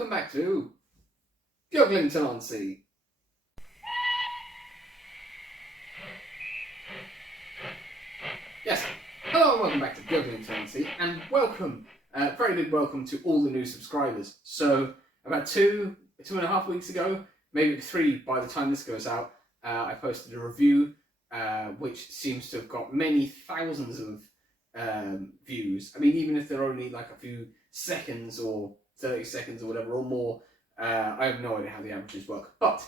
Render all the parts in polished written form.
welcome back to Beaglington-On-Sea. Yes, hello and welcome back to Beaglington-On-Sea, and welcome, very big welcome to all the new subscribers. So, about two and a half weeks ago, maybe 3 by the time this goes out, I posted a review which seems to have got many thousands of views. I mean, even if they're only like a few seconds or 30 seconds or whatever or more, I have no idea how the averages work. But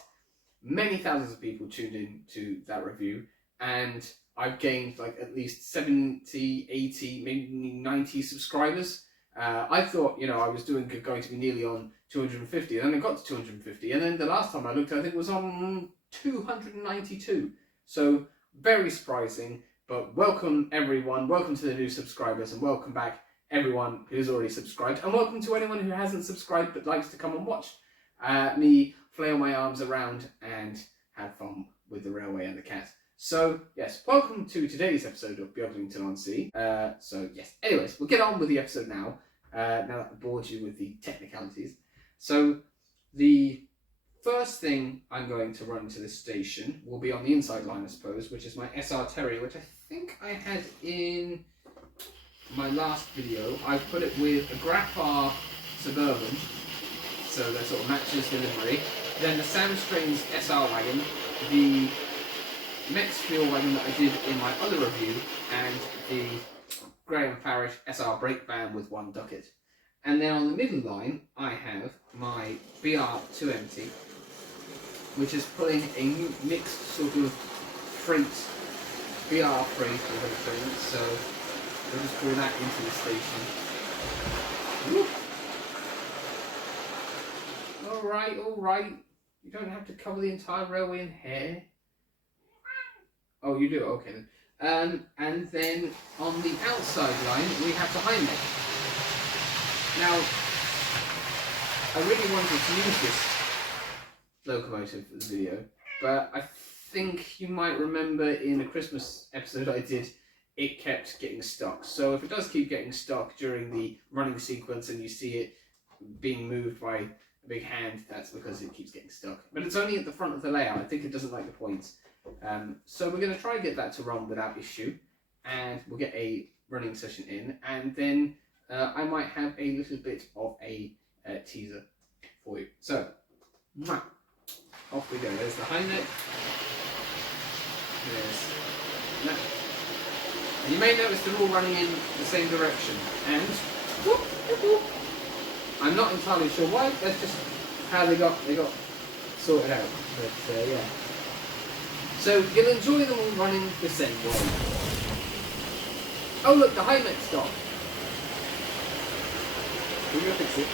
many thousands of people tuned in to that review, and I've gained like at least 70, 80, maybe 90 subscribers. I thought, you know, I was going to be nearly on 250, and then I got to 250, and then the last time I looked, I think it was on 292. So very surprising. But welcome everyone, welcome to the new subscribers, and welcome back everyone who's already subscribed, and welcome to anyone who hasn't subscribed but likes to come and watch me flail my arms around and have fun with the railway and the cat. So yes, welcome to today's episode of Beaglington-On-Sea. So yes, anyways, we'll get on with the episode now, now that I bored you with the technicalities. So the first thing I'm going to run to this station will be on the inside line, I suppose, which is my SR Terrier, which I think I had in my last video. I put it with a Grappa Suburban, so that sort of matches delivery. Then the Sam Strains SR wagon, the Mex Fuel wagon that I did in my other review, and the Graham Parish SR brake van with 1 ducket. And then on the middle line, I have my BR2MT, which is pulling a mixed sort of freight, BR freight of everything. So we'll just pull that into the station. Alright. You don't have to cover the entire railway in hair. Oh, you do? Okay then. And then on the outside line, we have the Heineck. Now, I really wanted to use this locomotive for the video, but I think you might remember in a Christmas episode I did, it kept getting stuck. So if it does keep getting stuck during the running sequence and you see it being moved by a big hand, that's because it keeps getting stuck. But it's only at the front of the layout. I think it doesn't like the points. So we're going to try and get that to run without issue, and we'll get a running session in, and then I might have a little bit of a teaser for you. So, off we go. There's the high neck. There's that. And you may notice they're all running in the same direction. And whoop, whoop, whoop. I'm not entirely sure why. That's just how they got sorted out. But yeah. So you'll enjoy them all running the same way. Oh look, the high neck stopped. We're gonna fix it.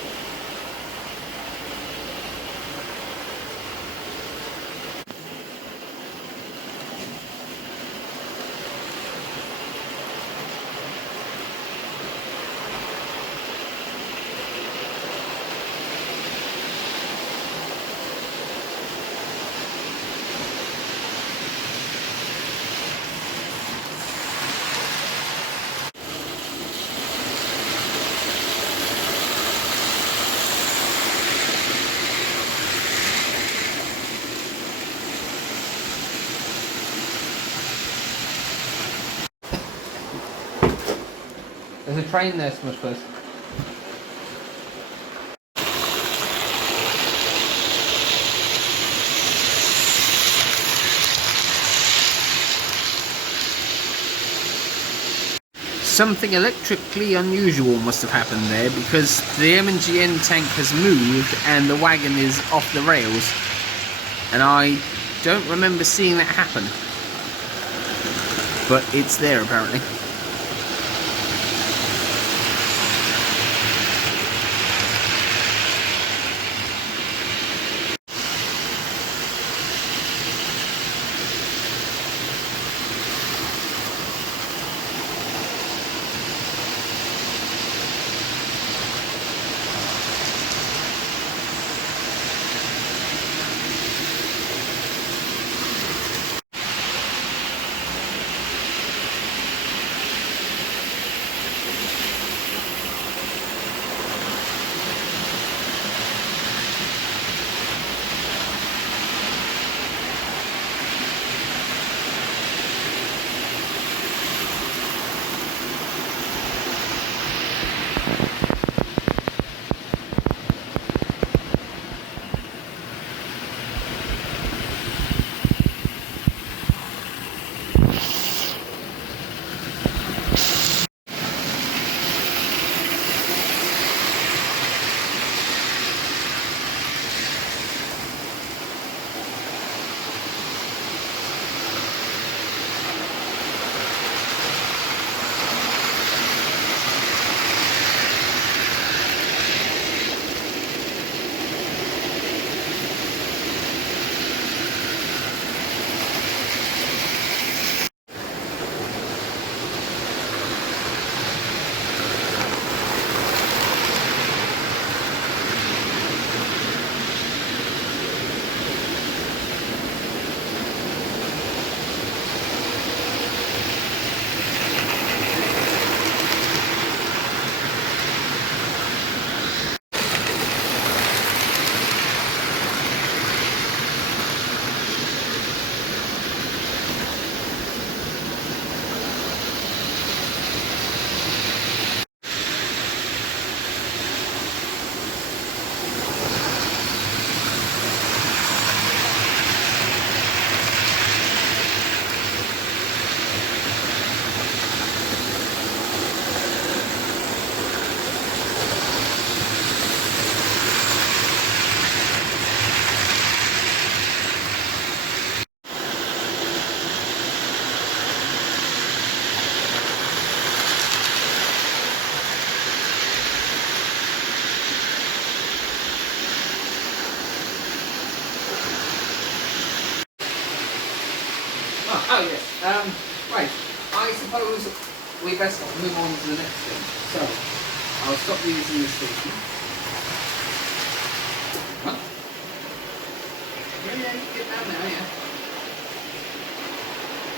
There's a train there, Smutpuss. Something electrically unusual must have happened there, because the M&GN tank has moved and the wagon is off the rails. And I don't remember seeing that happen. But it's there apparently. Oh yes. Right. I suppose we best move on to the next thing. So I'll stop using this station. Huh? Yeah, you can get down now, yeah.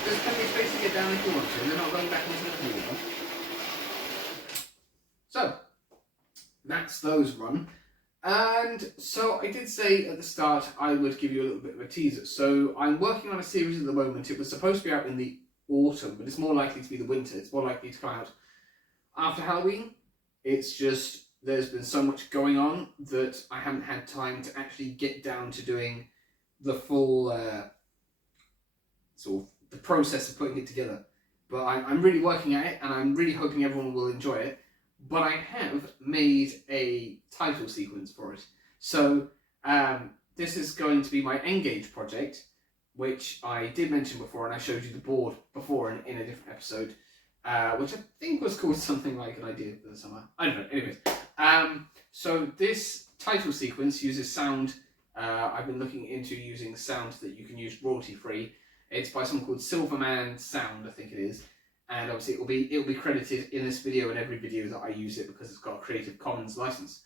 There's plenty of space to get down if you want to. They're not going back into the pool. So that's those run. And so I did say at the start I would give you a little bit of a teaser. So I'm working on a series at the moment. It was supposed to be out in the autumn, but it's more likely to be the winter. It's more likely to come out after Halloween. It's just there's been so much going on that I haven't had time to actually get down to doing the full sort of the process of putting it together. But I'm really working at it, and I'm really hoping everyone will enjoy it. But I have made a title sequence for it. So this is going to be my Engage project, which I did mention before, and I showed you the board before in a different episode, which I think was called something like an idea for the summer. I don't know. Anyways, so this title sequence uses sound. I've been looking into using sound that you can use royalty-free. It's by someone called Silverman Sound, I think it is. And obviously it'll be credited in this video and every video that I use it because it's got a Creative Commons license.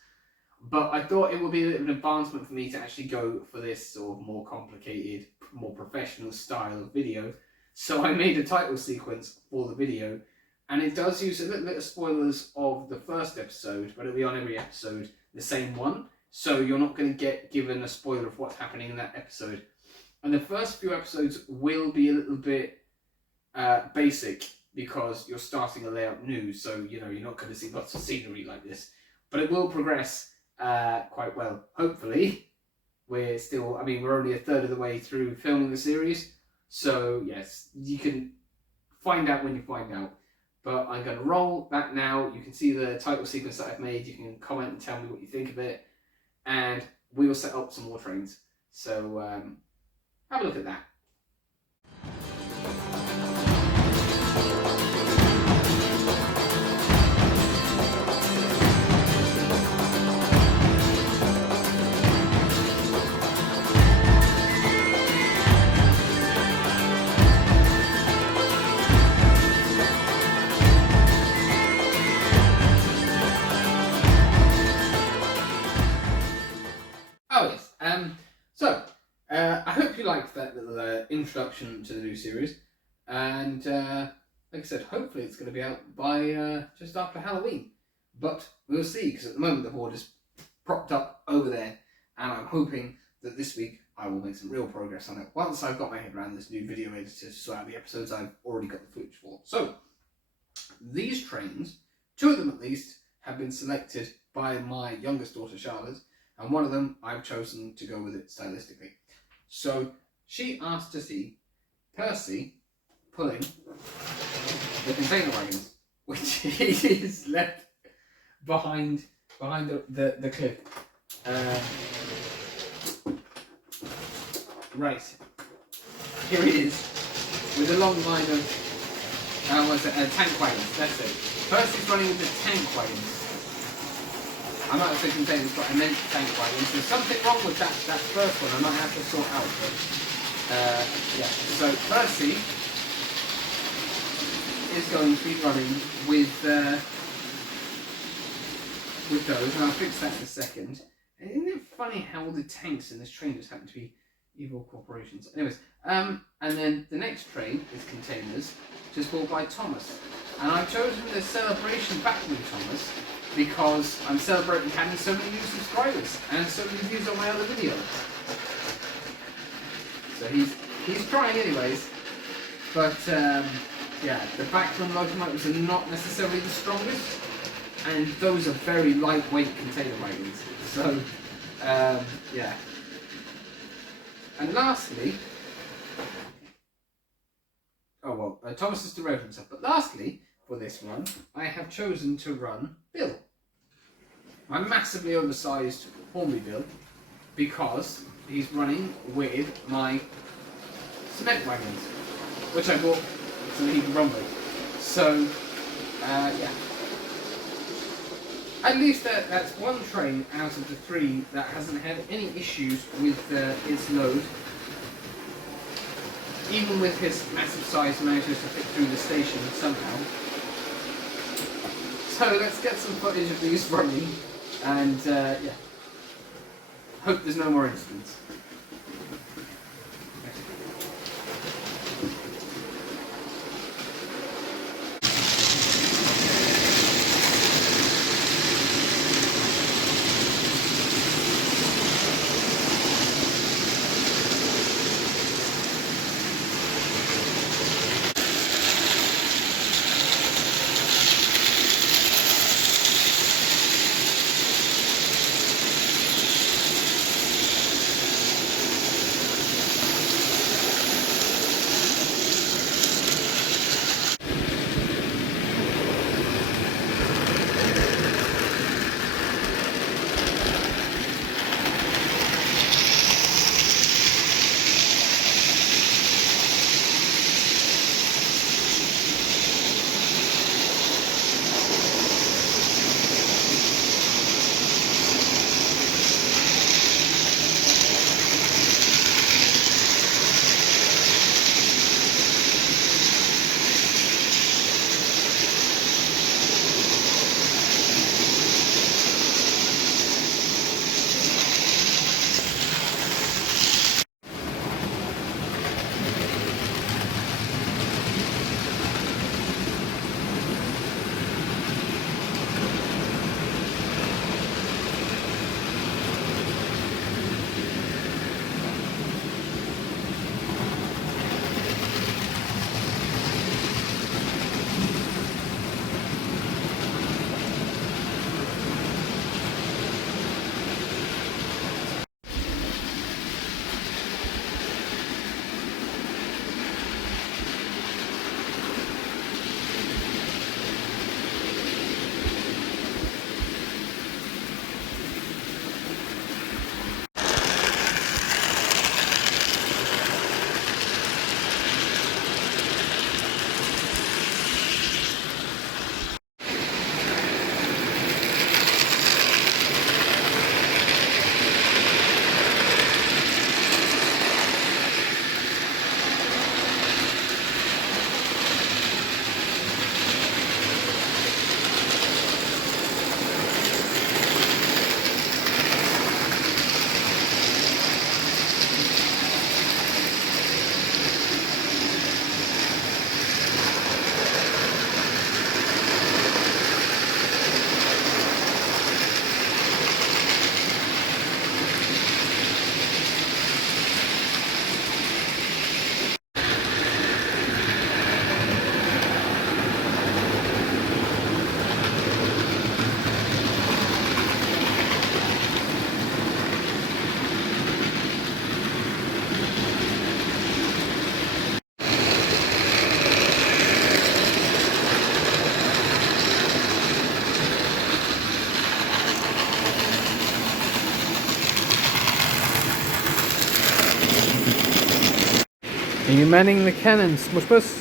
But I thought it would be a bit of an advancement for me to actually go for this sort of more complicated, more professional style of video. So I made a title sequence for the video, and it does use a little bit of spoilers of the first episode, but it'll be on every episode the same one. So you're not going to get given a spoiler of what's happening in that episode. And the first few episodes will be a little bit basic, because you're starting a layout new, so you know you're not going to see lots of scenery like this. But it will progress quite well. Hopefully, we're only a third of the way through filming the series, so yes, you can find out when you find out. But I'm going to roll that now. You can see the title sequence that I've made. You can comment and tell me what you think of it, and we will set up some more trains. So have a look at that. I hope you liked that little introduction to the new series, and like I said, hopefully it's going to be out by just after Halloween, but we'll see, because at the moment the board is propped up over there, and I'm hoping that this week I will make some real progress on it once I've got my head around this new video editor to sort out the episodes I've already got the footage for. So these trains, 2 of them at least, have been selected by my youngest daughter Charlotte, and one of them I've chosen to go with it stylistically. So she asked to see Percy pulling the container wagons, which he is left behind the cliff. Right, here he is with a long line of tank wagons. That's it. Percy's running with the tank wagons. I might have said containers, but I meant tank wagons. There's something wrong with that first one. I might have to sort out. But yeah. So Percy is going to be running with those, and I'll fix that in a second. And isn't it funny how all the tanks in this train just happen to be evil corporations? Anyways, and then the next train is containers, just bought by Thomas, and I've chosen the celebration back with Thomas, because I'm celebrating having so many new subscribers and so many views on my other videos. So he's trying anyways. But yeah, the backroom locomotives are not necessarily the strongest, and those are very lightweight container wagons. So yeah. And lastly, Thomas has derailed himself. But lastly, for this run, I have chosen to run Bill, my massively oversized Hornby Bill, because he's running with my cement wagons, which I bought so that he can run with. So, yeah. At least that's one train out of the 3 that hasn't had any issues with its load. even with his massive size, manages to fit through the station somehow. So let's get some footage of these running, and yeah, hope there's no more incidents. Are you manning the cannon, Smutpuss?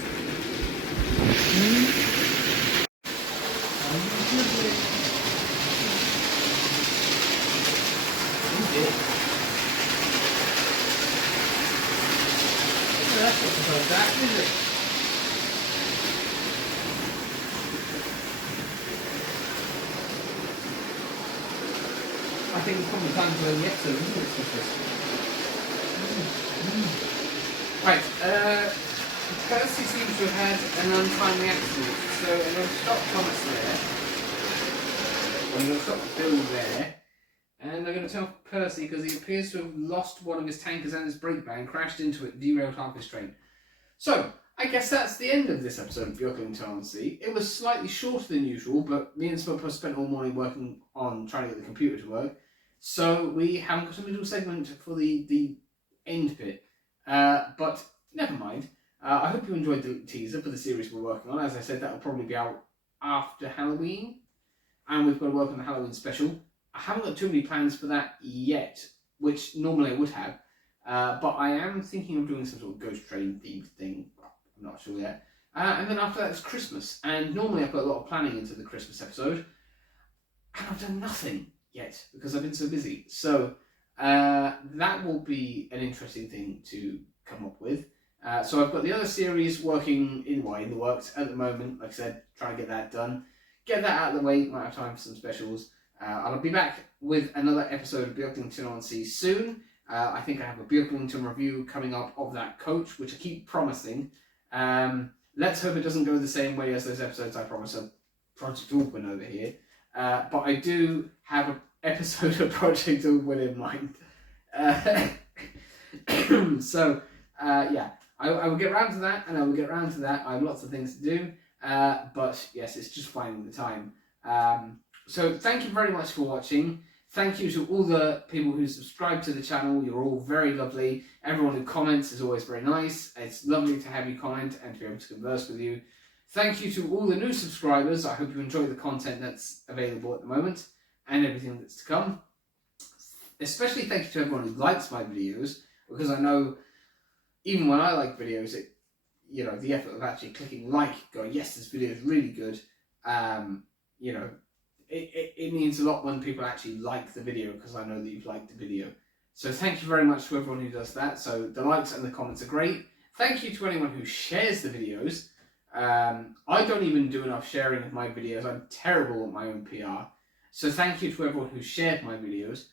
I think it's probably time to get to, isn't it, Smutpuss? Right, Percy seems to have had an untimely accident, so I'm going to stop Thomas there. I'm going to stop Bill there, and I'm going to tell Percy because he appears to have lost one of his tankers and his brake band, crashed into it, derailed half his train. So, I guess that's the end of this episode of Beaglington-On-Sea. It was slightly shorter than usual, but me and Smutpuss spent all morning working on trying to get the computer to work, so we haven't got a middle segment for the end bit. But never mind. I hope you enjoyed the teaser for the series we're working on. As I said, that will probably be out after Halloween. And we've got to work on the Halloween special. I haven't got too many plans for that yet, which normally I would have. But I am thinking of doing some sort of ghost train themed thing. I'm not sure yet. And then after that is Christmas. And normally I've got a lot of planning into the Christmas episode. And I've done nothing yet because I've been so busy. So that will be an interesting thing to come up with. So I've got the other series working in the works at the moment. Like I said, trying to get that done. Get that out of the way, might have time for some specials. I'll be back with another episode of Beaglington-On-Sea soon. I think I have a Beaglington review coming up of that coach, which I keep promising. Let's hope it doesn't go the same way as those episodes I promised of Project Orphan over here. But I do have an episode of Project Orphan in mind. So, yeah, I will get around to that, and I will get around to that. I have lots of things to do, but yes, it's just finding the time. So thank you very much for watching. Thank you to all the people who subscribe to the channel. You're all very lovely. Everyone who comments is always very nice. It's lovely to have you comment and to be able to converse with you. Thank you to all the new subscribers. I hope you enjoy the content that's available at the moment and everything that's to come. Especially thank you to everyone who likes my videos, because I know even when I like videos, the effort of actually clicking like, going, yes, this video is really good, it means a lot when people actually like the video, because I know that you've liked the video. So thank you very much to everyone who does that. So the likes and the comments are great. Thank you to anyone who shares the videos. I don't even do enough sharing of my videos. I'm terrible at my own PR. So thank you to everyone who shared my videos.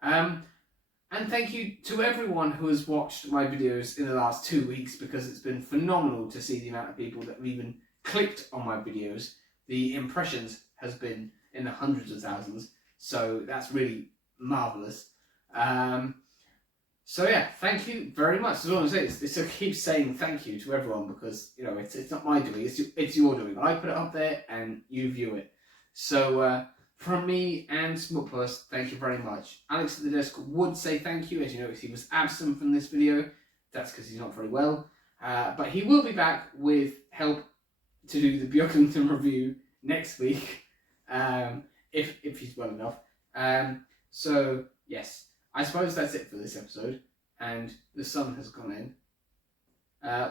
And thank you to everyone who has watched my videos in the last 2 weeks, because it's been phenomenal to see the amount of people that have even clicked on my videos. The impressions has been in the hundreds of thousands, so that's really marvellous. So yeah, thank you very much. As long as it's I keep saying thank you to everyone, because it's not my doing, it's your doing. I put it up there and you view it. So from me and Smutpuss, thank you very much. Alex at the desk would say thank you. As you notice, he was absent from this video. That's because he's not very well. But he will be back with help to do the Beaglington review next week, if he's well enough. So yes, I suppose that's it for this episode. And the sun has gone in.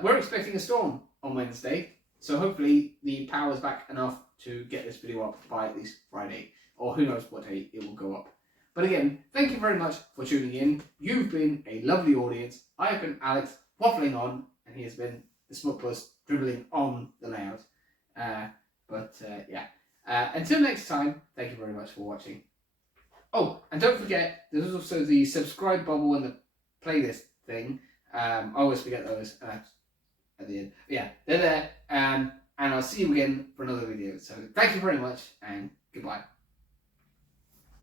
We're expecting a storm on Wednesday, so hopefully the power's back enough to get this video up by at least Friday, or who knows what day it will go up. But again, thank you very much for tuning in. You've been a lovely audience. I have been Alex, waffling on, and he has been the Smutpuss dribbling on the layout. Yeah. Until next time, thank you very much for watching. Oh, and don't forget, there's also the subscribe bubble and the playlist thing. I always forget those at the end. Yeah, they're there. And I'll see you again for another video. So thank you very much, and goodbye.